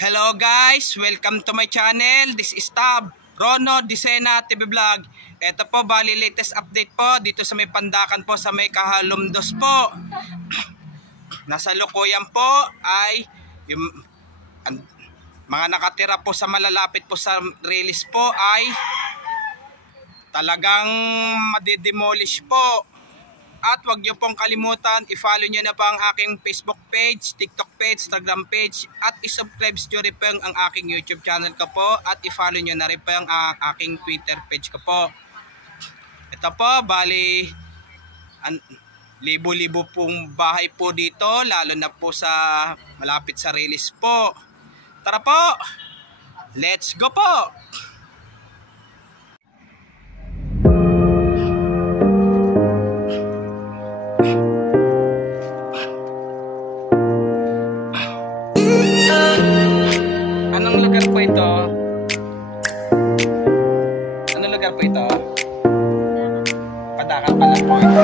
Hello guys, welcome to my channel. This is Tab, Rono Disena TV Vlog. Ito po, bali latest update po dito sa may Pandakan po, sa may Kahalumdos po. Nasa Lukoyan po ay yung mga nakatira po sa malalapit po sa release po ay talagang madidemolish po. At wag nyo pong kalimutan, i-follow nyo na po ang aking Facebook page, TikTok page, Instagram page, at i-subscribe nyo rin po ang aking YouTube channel ko po, at i-follow nyo na rin po ang aking Twitter page ko po. Ito po, bali libo-libo pong bahay po dito, lalo na po sa malapit sa release po. Tara po, let's go po! Anong lugar po ito? Anong lugar po ito? Pandakan pala po ito.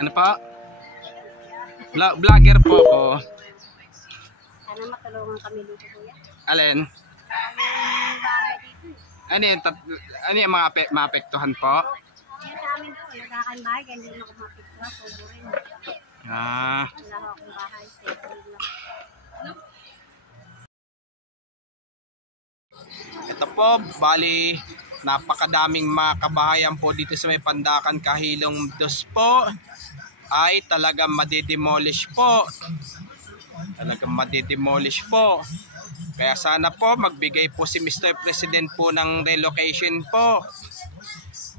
Ano pa? Vlogger po ako. Sana matulungan kami dito, kuya. Alin? Ang bahay dito. Ano yung mga maapektuhan po? Yan sa amin po, nagkakain bahay, kaya hindi ako mapiktuha, subo rin. Ah. Wala akong bahay, stable lang. Ito po, bali napakadaming mga kabahayan po dito sa may Pandakan Kahilumdos po ay talagang madidemolish po. Talagang madidemolish po. Kaya sana po magbigay po si Mr. President po ng relocation po.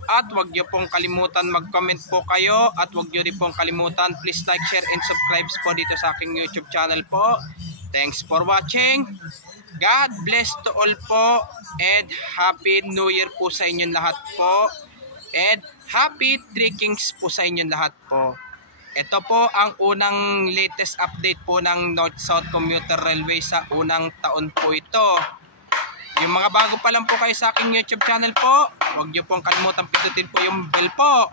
At wag nyo pong kalimutan mag-comment po kayo, at wag nyo rin pong kalimutan please like, share and subscribe po dito sa aking YouTube channel po. Thanks for watching. God bless to all po, and Happy New Year po sa inyong lahat po, and Happy Three Kings po sa inyong lahat po. Ito po ang unang latest update po ng North-South Commuter Railway sa unang taon po ito. Yung mga bago pa lang po kayo sa aking YouTube channel po, huwag nyo pong kalimutan pindutin po yung bell po